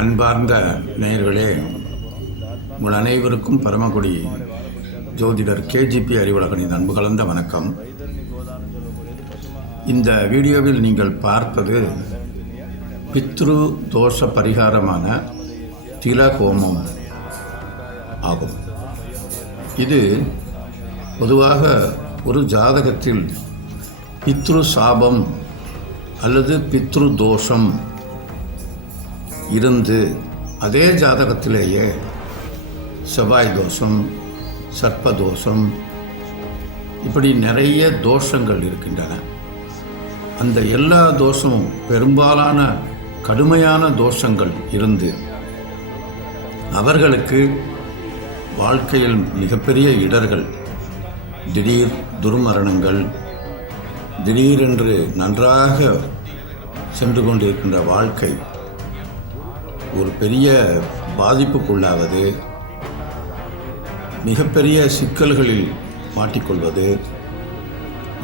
அன்பார்ந்த நேயர்களே உங்கள் அனைவருக்கும் பரமக்குடி ஜோதிடர் கேஜிபி அறிவுலகனின் அன்பு கலந்த வணக்கம். இந்த வீடியோவில் நீங்கள் பார்ப்பது பித்ரு தோஷ பரிகாரமான திலகோமம் ஆகும். இது பொதுவாக ஒரு ஜாதகத்தில் பித்ரு சாபம் அல்லது பித்ரு தோஷம் இருந்து அதே ஜாதகத்திலேயே செவ்வாய் தோஷம் சர்ப்ப தோஷம் இப்படி நிறைய தோஷங்கள் இருக்கின்றன. அந்த எல்லா தோஷமும் பெரும்பாலான கடுமையான தோஷங்கள் இருந்து அவர்களுக்கு வாழ்க்கையில் மிகப்பெரிய இடர்கள் திடீர் துர்மரணங்கள் திடீரென்று நன்றாக சென்று கொண்டிருக்கின்ற வாழ்க்கை ஒரு பெரிய பாதிப்புக்குள்ளாவது மிகப்பெரிய சிக்கல்களில் மாட்டிக்கொள்வது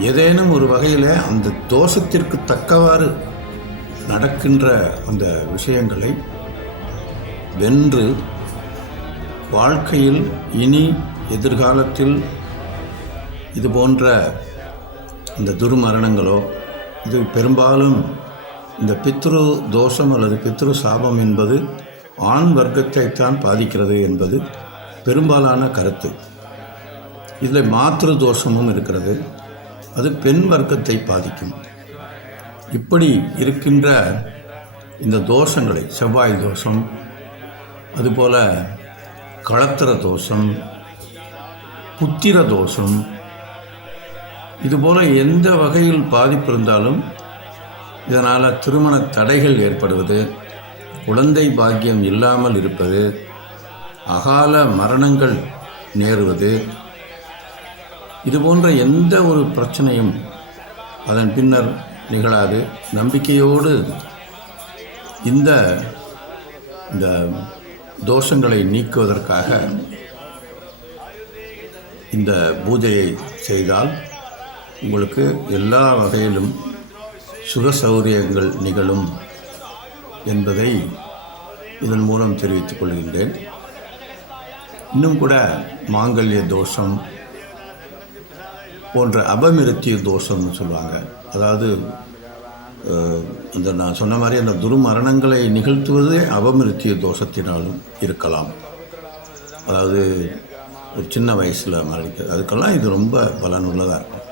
ஏதேனும் ஒரு வகையில் அந்த தோஷத்திற்கு தக்கவாறு நடக்கின்ற அந்த விஷயங்களை வென்று வாழ்க்கையில் இனி எதிர்காலத்தில் இது போன்ற இந்த துர்மரணங்களோ இது பெரும்பாலும் இந்த பித்ரு தோஷம் அல்லது பித்ரு சாபம் என்பது ஆண் வர்க்கத்தைத்தான் பாதிக்கிறது என்பது பெரும்பாலான கருத்து. இதில் மாத்திரு தோஷமும் இருக்கிறது. அது பெண் வர்க்கத்தை பாதிக்கும். இப்படி இருக்கின்ற இந்த தோஷங்களை செவ்வாய் தோஷம் அதுபோல் களத்திர தோஷம் புத்திர தோஷம் இதுபோல் எந்த வகையில் பாதிப்பு இருந்தாலும் இதனால் திருமண தடைகள் ஏற்படுவது குழந்தை பாக்கியம் இல்லாமல் இருப்பது அகால மரணங்கள் நேருவது இது போன்ற எந்த ஒரு பிரச்சனையும் அதன் பின்னர் நிகழாது. நம்பிக்கையோடு இந்த இந்த தோஷங்களை நீக்குவதற்காக இந்த பூஜையை செய்தால் உங்களுக்கு எல்லா வகையிலும் சுகசௌரியங்கள் நிகழும் என்பதை இதன் மூலம் தெரிவித்துக் கொள்கின்றேன். இன்னும் கூட மாங்கல்ய தோஷம் போன்ற அபமிருத்திய தோஷம்னு சொல்லுவாங்க. அதாவது இந்த அந்த நான் சொன்ன மாதிரி அந்த துர்மரணங்களை நிகழ்த்துவதே அபமிருத்திய தோஷத்தினாலும் இருக்கலாம். அதாவது ஒரு சின்ன வயசில் மரணிக்கிறது அதுக்கெல்லாம் இது ரொம்ப பலனுள்ளதாக இருக்கும்.